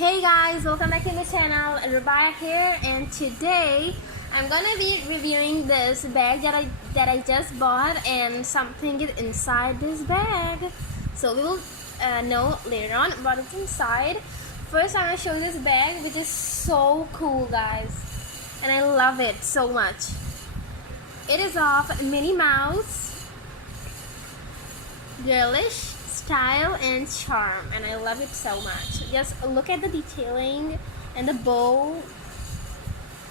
Hey guys, welcome back to the channel. Rabia here, and today I'm gonna be reviewing this bag that I just bought and something is inside this bag. So we will know later on what is inside. First, I'm gonna show you this bag, which is so cool, guys, and I love it so much. It is of Minnie Mouse, girlish style and charm, and I love it so much. Just look at the detailing and the bow.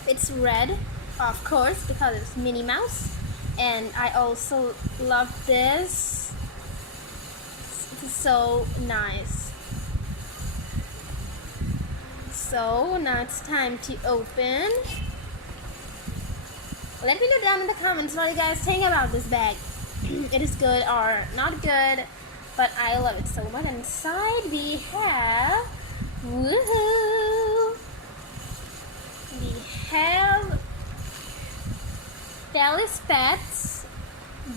It's red, of course, because it's Minnie Mouse, and I also love this. It's so nice. So now it's time to open. Let me know down in the comments what you guys think about this bag. It is good or not good, but I love it so much. Inside we have, woohoo! We have Dallas Pets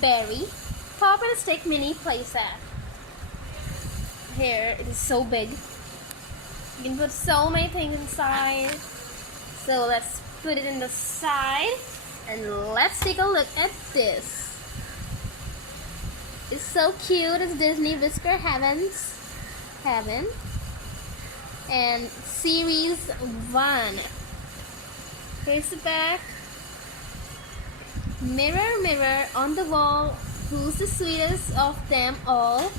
Berry Pop and Stick Mini playset. Here it is so big. You can put so many things inside. So let's put it in the side and let's take a look at this. It's so cute. It's Disney Whisker Heaven and Series 1. Here's the back. Mirror, mirror on the wall, who's the sweetest of them all?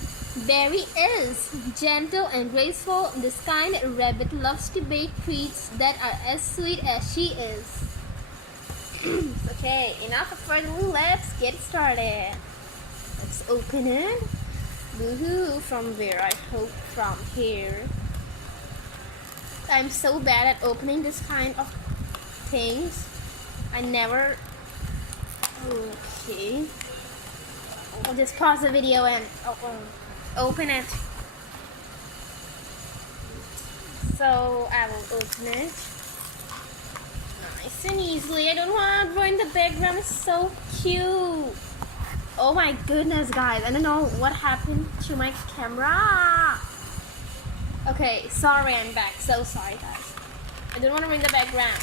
Berry is gentle and graceful. This kind rabbit loves to bake treats that are as sweet as she is. Okay, enough of further. Let's get started. Let's open it. Woohoo! From where? I hope from here. I'm so bad at opening this kind of things. I never. Okay. I'll just pause the video and open it. So I will open it. Nice and easily. I don't want to ruin the background. It's so cute. Oh my goodness, guys. I don't know what happened to my camera. Okay, sorry, I'm back. So sorry, guys. I don't want to ruin the background.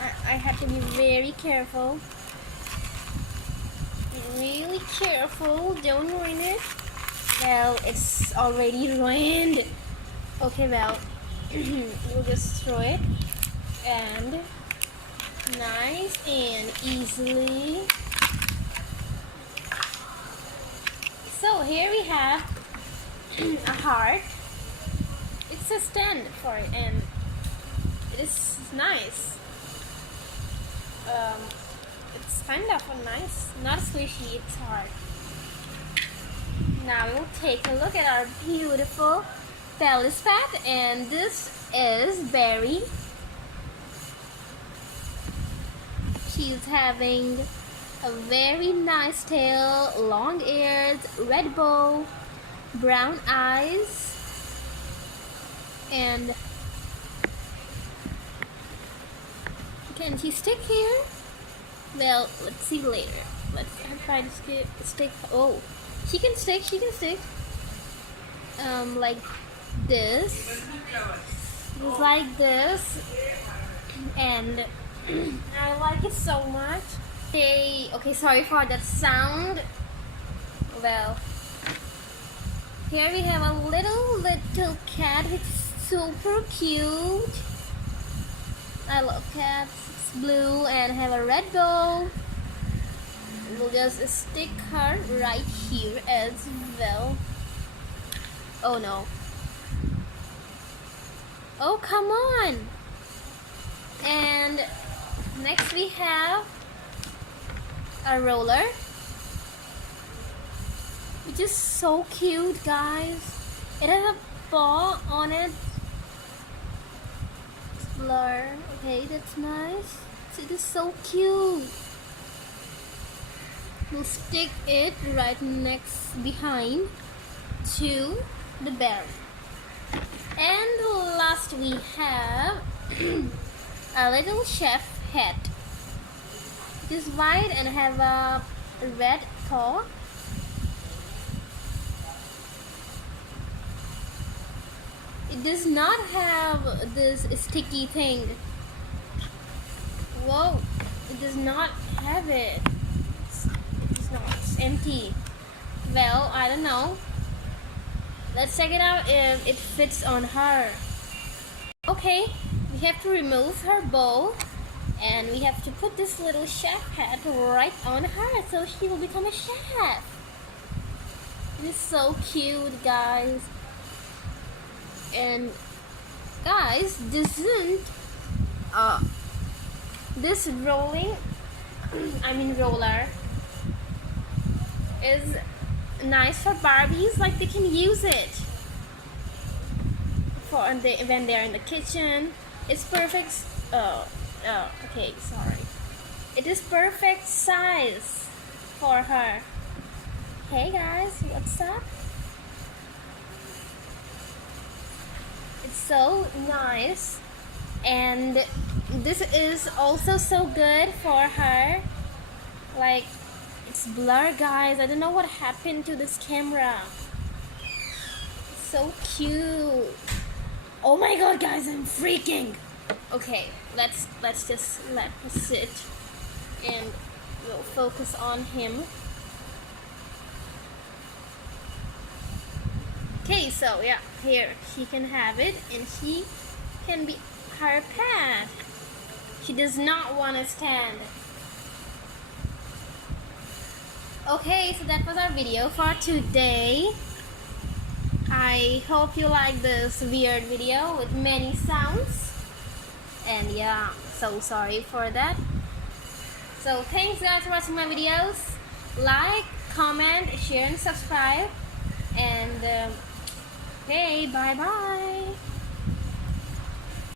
I have to be very careful. Really careful. Don't ruin it. Well, it's already ruined. Okay, well, we'll just throw it. And nice and easily. So here we have a heart. It's a stand for it, and it is nice. It's kind of a nice, not squishy, it's hard. Now we'll take a look at our beautiful Dallas Pet, and this is Berry. She's having a very nice tail, long ears, red bow, brown eyes, and can she stick here? Well, let's see later. Let's try to stick. Oh, she can stick. Like this. Just like this, and I like it so much. Okay, sorry for that sound. Well, here we have a little cat. It's super cute. I love cats. It's blue and have a red bow. We'll just stick her right here as well. Oh no. Oh, come on. And next we have a roller, which is so cute, guys. It has a paw on it. It's blur. Okay, that's nice. It is so cute. We'll stick it right behind to the berry. And last we have a little chef hat. It is white and have a red paw. it does not have this sticky thing. Whoa, it does not have it. It's empty. Well, I don't know. Let's check it out if it fits on her. Okay, we have to remove her bow, and we have to put this little chef hat right on her so she will become a chef. It is so cute, guys. And guys, this rolling roller is nice for Barbies. Like, they can use it for when they're in the kitchen. It's perfect. Okay, sorry. It is perfect size for her. Hey guys, what's up? It's so nice, and this is also so good for her. Like, it's blur, guys. I don't know what happened to this camera. It's so cute. Oh my god, guys, I'm freaking. Okay, let's just let her sit, and we'll focus on him. Okay, so yeah, here she can have it, and she can be her pet. She does not want to stand. Okay, so that was our video for today. I hope you like this weird video with many sounds. And yeah, so sorry for that. So thanks guys for watching my videos. Like, comment, share and subscribe. And hey, bye bye.